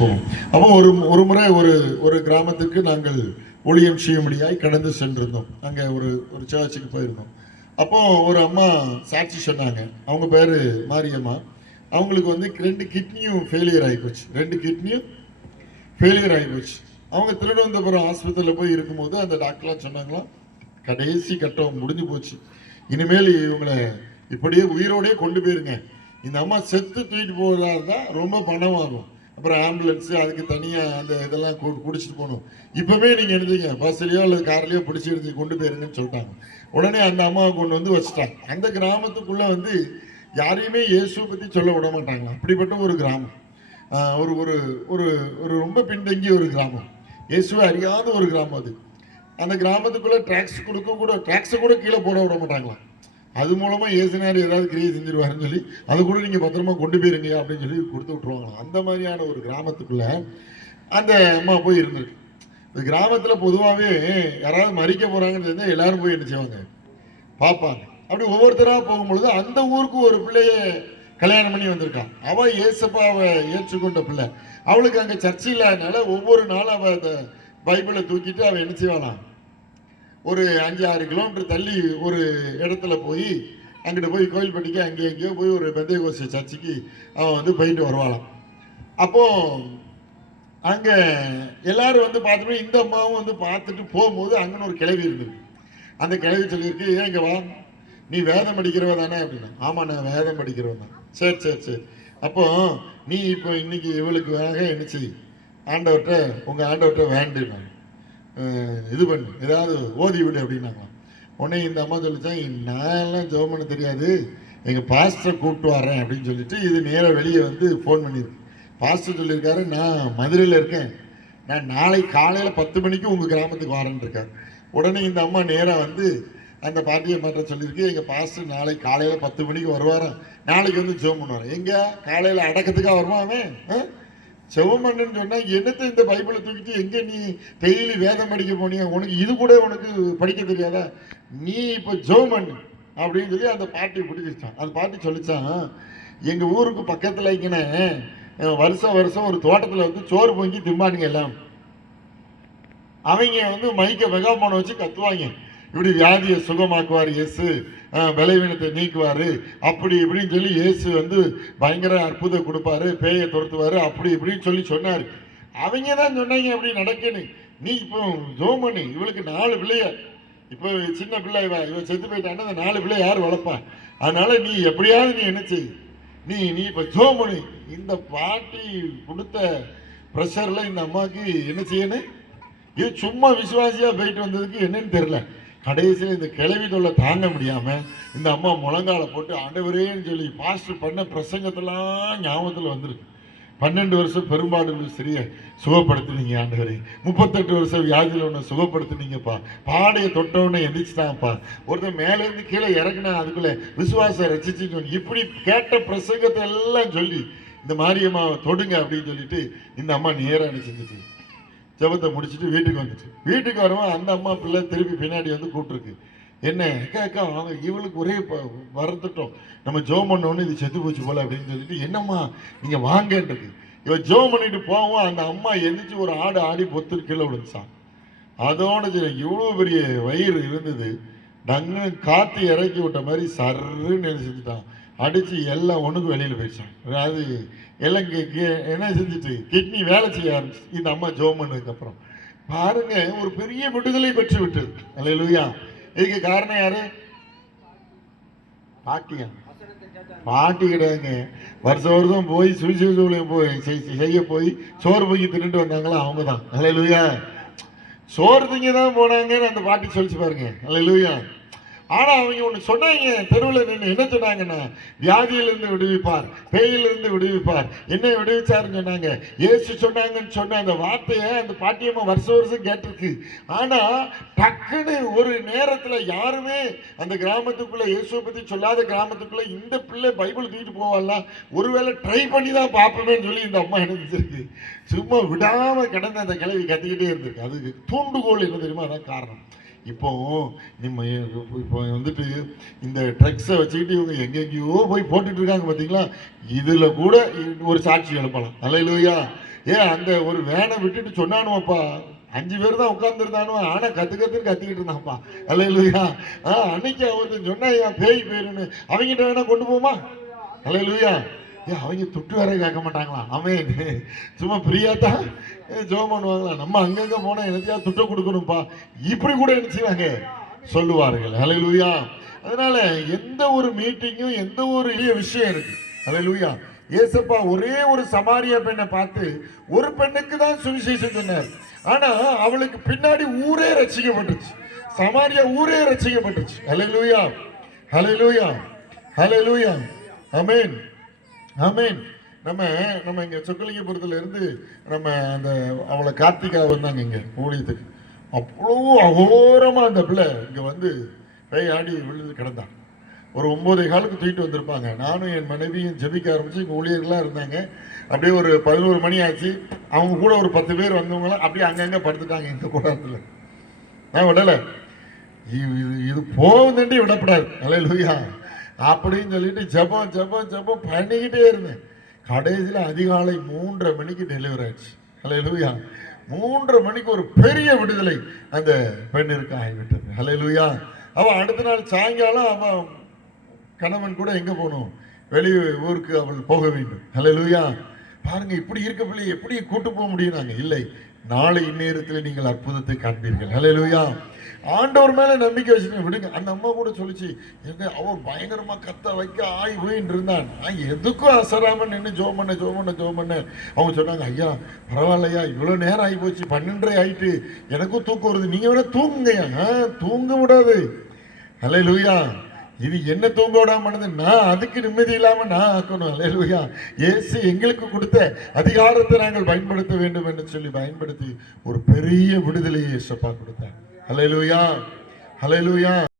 போவோம். அப்போ ஒரு ஒரு முறை ஒரு ஒரு கிராமத்துக்கு நாங்கள் ஊழியம் செய்யும்படியாய் கடந்து சென்றிருந்தோம். அங்கே ஒரு ஒரு சர்ச்சுக்கு போயிருந்தோம். அப்போ ஒரு அம்மா சாட்சி சொன்னாங்க. அவங்க பேரு மாரியம்மா. அவங்களுக்கு வந்து 2 கிட்னியும் ஃபெயிலியர் ஆகிப்போச்சு. 2 கிட்னியும் ஃபெயிலியர் ஆகிப்போச்சு. அவங்க திருவனந்தபுரம் ஆஸ்பத்திரியில் போய் இருக்கும்போது அந்த டாக்டர்லாம் சொன்னாங்களாம், கடைசி கட்டம் முடிஞ்சு போச்சு, இனிமேல் இவங்களை இப்படியே உயிரோடயே கொண்டு போயிருங்க. இந்த அம்மா செத்து தூக்கிட்டு போகிறதா இருந்தால் ரொம்ப பணம் ஆகும், அப்புறம் ஆம்புலன்ஸு அதுக்கு தனியாக அந்த இதெல்லாம் குடிச்சிட்டு போகணும். இப்போவே நீங்கள் எழுதிங்க பஸ்லையோ அல்லது கார்லையோ பிடிச்சி எடுத்து கொண்டு போயிருங்கன்னு சொல்லிட்டாங்க. உடனே அந்த அம்மாவை கொண்டு வந்து வச்சுட்டாங்க. அந்த கிராமத்துக்குள்ளே வந்து யாரையுமே இயேசுவை பற்றி சொல்ல விட மாட்டாங்க. அப்படிப்பட்ட ஒரு கிராமம், ஒரு ஒரு ஒரு ஒரு ரொம்ப பின்தங்கிய ஒரு கிராமம், இயேசுவை அறியாத ஒரு கிராமம் அது. அந்த கிராமத்துக்குள்ளே ட்ராக்ஸை கூட கீழே போட விட மாட்டாங்களாம். அது மூலமாக இயேசுனார் ஏதாவது கிரியை செஞ்சிருவாருன்னு சொல்லி அதை கூட நீங்கள் பத்திரமா கொண்டு போயிருங்க அப்படின்னு சொல்லி கொடுத்து விட்ருவாங்களாம். அந்த மாதிரியான ஒரு கிராமத்துக்குள்ளே அந்த அம்மா போய் இருந்திருக்கு. இந்த கிராமத்தில் பொதுவாகவே யாராவது மறிக்க போகிறாங்கன்னு தெரிஞ்சால் எல்லாரும் போய் என்ன செய்வாங்க, பார்ப்பாங்க. அப்படி ஒவ்வொருத்தராக போகும்பொழுது அந்த ஊருக்கு ஒரு பிள்ளைய கல்யாணம் பண்ணி வந்திருக்கான். அவள் ஏசப்பாவை ஏற்றுக்கொண்ட பிள்ளை. அவளுக்கு அங்கே சர்ச்சை இல்லாதனால ஒவ்வொரு நாளும் அவள் அந்த பைபிளை தூக்கிட்டு அவள் என்ன செய்வாளாம், ஒரு 5-6 கிலோமீட்டர் தள்ளி ஒரு இடத்துல போய் அங்கிட்ட போய் கோயில் படிக்க அங்கே எங்கேயோ போய் ஒரு பெந்தைகோஸ்து சர்ச்சுக்கு அவன் வந்து போயிட்டு வருவாளாம். அப்போ அங்கே எல்லாரும் வந்து பார்த்துட்டு இந்த அம்மாவும் வந்து பார்த்துட்டு போகும்போது அங்கன்னு ஒரு கிளவி இருந்தது. அந்த கிளவி சொல்லியிருக்கு, ஏன் இங்கே வா, நீ வேதம் படிக்கிறவ தானே அப்படின்னா. ஆமாம், நான் வேதம் படிக்கிறவன் தான். சரி சரி சரி, அப்போ நீ இப்போ இன்னைக்கு இவளுக்கு என்னச்சு ஆண்டவர்கிட்ட உங்கள் ஆண்டவர்கிட்ட வேண்டுனாங்க, இது பண்ணு, ஏதாவது ஓதி விடு அப்படின்னாங்களாம். உடனே இந்த அம்மா சொல்லிச்சான், நான்லாம் ஜெபம் பண்ண தெரியாது, எங்கள் பாஸ்டரை கூப்பிட்டு வரேன் அப்படின்னு சொல்லிட்டு இது நேராக வெளியே வந்து ஃபோன் பண்ணியிருக்கு. பாஸ்டர் சொல்லியிருக்காரு, நான் மதுரையில் இருக்கேன், நான் நாளை காலையில் 10 மணிக்கு உங்கள் கிராமத்துக்கு வரேன்னு இருக்கார். உடனே இந்த அம்மா நேராக வந்து அந்த பாட்டியை மாற்ற சொல்லியிருக்கு, எங்கள் பாஸ்டர் நாளை காலையில் 10 மணிக்கு வருவாராம், நாளைக்கு வந்து ஜெபம் பண்ணுவார். எங்கே காலையில் அடக்கத்துக்காக வருவான் அவன், செவம் பண்ணுன்னு சொன்னால் என்னத்தை இந்த பைபிளை தூக்கிட்டு எங்கே நீ டெய்லி வேதம் படிக்க போனியா, உனக்கு இது கூட உனக்கு படிக்க தெரியாதா, நீ இப்போ ஜெபம் பண்ணு அப்படின்னு சொல்லி அந்த பாட்டி பிடிச்சிட்டான். அந்த பாட்டி சொல்லிச்சான், எங்கள் ஊருக்கு பக்கத்தில் இங்கே வருஷம் வருஷம் ஒரு தோட்டத்தில் வந்து சோறு பொங்கி திம்பானுங்க எல்லாம். அவங்க வந்து மைக்க மெகாபோனை வச்சு கத்துவாங்க, இப்படி வியாதியை சுகமாக்குவார் இயேசு, பலவீனத்தை நீக்குவார், அப்படி இப்படின்னு சொல்லி இயேசு வந்து பயங்கர அற்புதம் கொடுப்பாரு, பேயை துரத்துவார், அப்படி இப்படின்னு சொல்லி சொன்னார். அவங்க தான் சொன்னாங்க அப்படி நடக்குன்னு. நீ இப்போ ஜோம் பண்ணி இவளுக்கு 4 பிள்ளைய, இப்போ சின்ன பிள்ளை இவ செத்து போயிட்டான்னா அந்த 4 பிள்ளை யார் வளர்ப்பா, அதனால நீ எப்படியாவது நீ என்ன செய், நீ இப்போ ஜோம் பண்ணி. இந்த பாட்டி கொடுத்த ப்ரெஷரில் இந்த அம்மாவுக்கு என்ன செய்யணும், இது சும்மா விசுவாசியாக போயிட்டு வந்ததுக்கு என்னன்னு தெரியல. கடைசியில் இந்த கிளவி தொல்லை தாங்க முடியாமல் இந்த அம்மா முழங்கால போட்டு ஆண்டவரேன்னு சொல்லி பாஸ்டர் பண்ண பிரசங்கத்தெல்லாம் ஞாபகத்தில் வந்திருக்கு. 12 வருஷம் பெரும்பாடு சரியை சுகப்படுத்தினீங்க ஆண்டவரே, 38 வருஷம் வியாதியில் ஒன்று சுகப்படுத்தினீங்கப்பா, பாடையை தொட்டவுடனே எந்திரிச்சுட்டான்ப்பா, ஒருத்தர் மேலேருந்து கீழே இறக்குனா அதுக்குள்ளே விசுவாசம் ரசிச்சுன்னு சொல்லி இப்படி கேட்ட பிரசங்கத்தை எல்லாம் சொல்லி இந்த மாரியம்மா தொடுங்க அப்படின்னு சொல்லிட்டு இந்த அம்மா நேராக என்ன செஞ்சுச்சு, ஜபத்தை முடிச்சுட்டு வீட்டுக்கு வந்துச்சு. வீட்டுக்கு வருவோம் அந்த அம்மா பிள்ளை திருப்பி பின்னாடி வந்து கூப்பிட்டுருக்கு, என்ன அக்கா வாங்க, இவளுக்கு ஒரே வருத்தட்டும், நம்ம ஜோம் பண்ணோன்னு இது செத்து போச்சு போல அப்படின்னு சொல்லிட்டு, என்னம்மா நீங்கள் வாங்கன்றது. இவன் ஜோம் பண்ணிட்டு போவோம், அந்த அம்மா எந்திரிச்சு ஒரு ஆடு ஆடி பொத்து கீழே விழுந்துச்சான். அதோட இவ்வளோ பெரிய வயிறு இருந்தது, டங்கு காற்று இறக்கி விட்ட மாதிரி சர்ன்னு செஞ்சுட்டான், அடித்து எல்லாம் ஒன்றுக்கு வெளியில் போயிடுச்சான். அது எல்லாம் என்ன செஞ்சுட்டு கிட்னி வேலை செய்ய ஆரம்பிச்சு இந்த அம்மா ஜோம் பண்ணதுக்கப்புறம். பாருங்க, ஒரு பெரிய விடுதலை பெற்று விட்டது. அல்லேலூயா. இதுக்கு காரணம் யாரு, பாட்டியா? பாட்டி கிடையாதுங்க. வருஷம் வருஷம் போய் சுவிசேஷம் போய் செய்ய போய் சோறு பொங்கி தின்னுட்டு வந்தாங்களா அவங்க தான். அல்லேலூயா. சோறு திங்க தான் போனாங்கன்னு அந்த பாட்டி சொல்லிச்சு பாருங்க. அல்லேலூயா. ஆனால் அவங்க ஒன்று சொன்னாங்க, தெருவில் நின்று என்ன சொன்னாங்கன்னா, வியாதியிலிருந்து விடுவிப்பார், பேயிலிருந்து விடுவிப்பார், என்ன விடுவிச்சாருன்னு சொன்னாங்க. இயேசு சொன்னாங்கன்னு சொன்ன அந்த வார்த்தையை அந்த பாட்டியம்மா வருஷம் வருஷம் கேட்டிருக்கு. ஆனால் டக்குன்னு ஒரு நேரத்தில் யாருமே அந்த கிராமத்துக்குள்ளே இயேசுவை பற்றி சொல்லாத கிராமத்துக்குள்ளே இந்த பிள்ளை பைபிள் தூக்கிட்டு போவாலாம், ஒருவேளை ட்ரை பண்ணி தான் பார்ப்போமேன்னு சொல்லி இந்த அம்மா நினைச்சிருக்கு. சும்மா விடாமல் கிடந்த அந்த கிளவி கத்திக்கிட்டே இருந்திருக்கு. அதுக்கு தூண்டுகோல் என்ன தெரியுமா, அதான் காரணம். இப்போ வந்துட்டு இந்த ட்ரக்ஸை வச்சுக்கிட்டு இவங்க எங்கெங்கேயோ போய் போட்டுட்டு இருக்காங்க பார்த்தீங்களா, இதில் கூட ஒரு சாட்சி எழுப்பலாம். அல்லேலூயா. ஏன் அந்த ஒரு வேனை விட்டுட்டு சொன்னானுவாப்பா, 5 பேர் தான் உட்கார்ந்துருந்தானோ, ஆனா கத்துன்னு கத்திக்கிட்டு இருந்தான்ப்பா. அல்லேலூயா. அன்னைக்கு ஒருத்தன் சொன்னா பேய் பேருன்னு, அவங்கிட்ட வேணா கொண்டு போமா? அல்லேலூயா. அவங்க துட்டு வேற கேட்க மாட்டாங்களா? ஆமென். சும்மா பிரியா தான் ஜெபம் பண்ணுவாங்களா? நம்ம அங்கங்க போனா எனத்தையா துட்டை கொடுக்கணும்ப்பா, இப்படி கூட என்ன செய்வாங்க சொல்லுவார்கள். அல்லேலூயா. அதனால எந்த ஒரு மீட்டிங்கும் எந்த ஒரு விஷயம் இருக்கு. அல்லேலூயா. ஏசப்பா ஒரே ஒரு சமாரியா பெண்ணை பார்த்து ஒரு பெண்ணுக்கு தான் சுவிசேஷம் சொன்னார். ஆனா அவளுக்கு பின்னாடி ஊரே ரட்சிக்கப்பட்டுச்சு. சமாரியா ஊரே ரட்சிக்கப்பட்டுச்சு. அல்லேலூயா. அல்லேலூயா. அல்லேலூயா. ஆமென். ஆமென். நம்ம இங்க சொக்கலிங்கபுரத்துல இருந்து நம்ம அந்த அவளை கார்த்திகா வந்தாங்க இங்க ஊழியத்துக்கு. அவ்வளவு அகோரமா அந்த பிள்ளை இங்க வந்து ஆடி விழுந்து கிடந்தான். ஒரு 9 காலுக்கு தூக்கிட்டு வந்திருப்பாங்க. நானும் என் மனைவியும் ஜெபிக்க ஆரம்பிச்சு இங்க ஊழியர்கள்லாம் இருந்தாங்க. அப்படியே ஒரு 11 மணி ஆச்சு. அவங்க கூட ஒரு 10 பேர் வந்தவங்களாம் அப்படியே அங்கங்க படுத்துட்டாங்க எங்க கூடாரத்துல. நான் விடலை, இது போகுதுண்டி விடப்படாது. அல்லேலூயா. அப்படின்னு சொல்லிட்டு ஜெபம் ஜெபம் ஜெபம் பண்ணிக்கிட்டே இருந்தேன். கடைசியில் அதிகாலை 3:30 மணிக்கு டெலிவரி ஆயிடுச்சு. அல்லேலூயா. 3:30 மணிக்கு ஒரு பெரிய விடுதலை அந்த பெண்ணிற்கு ஆகிவிட்டது. அல்லேலூயா. அவன் அடுத்த நாள் சாயங்காலம் அவன் கணவன் கூட எங்க போகணும், வெளி ஊருக்கு அவள் போக வேண்டும். அல்லேலூயா. பாருங்க, இப்படி இருக்க பிள்ளை எப்படி கூட்டு போக முடியும்? நாங்க இல்லை, நாளை இந்நேரத்தில் நீங்கள் அற்புதத்தை காண்பீர்கள். அல்லேலூயா. ஆண்டவர் மேல நம்பிக்கை வச்சுட்டு விடுங்க. அந்த அம்மா கூட சொல்லிச்சு, எங்க அவன் பயங்கரமா கத்த வைக்க ஆய் போயின்னு இருந்தான், எதுக்கும் அசராம நின்று ஜோம் பண்ண. அவங்க சொன்னாங்க, ஐயா பரவாயில்லையா, இவ்வளவு நேரம் ஆகி போச்சு, 12:30 ஆயிட்டு, எனக்கும் தூக்கம் வருது, நீங்க வேணா தூங்குங்கய்யா. தூங்க விடாது. அல்லேலூயா. இது என்ன தூங்க விடாம பண்ணது, நான் அதுக்கு நிம்மதி இல்லாம நான் ஆக்கணும். அல்லேலூயா. இயேசு எங்களுக்கு கொடுத்த அதிகாரத்தை நாங்கள் பயன்படுத்த வேண்டும் என்று சொல்லி பயன்படுத்தி ஒரு பெரிய விடுதலையை இயேசுப்பா கொடுத்தார். அல்லேலூயா. அல்லேலூயா.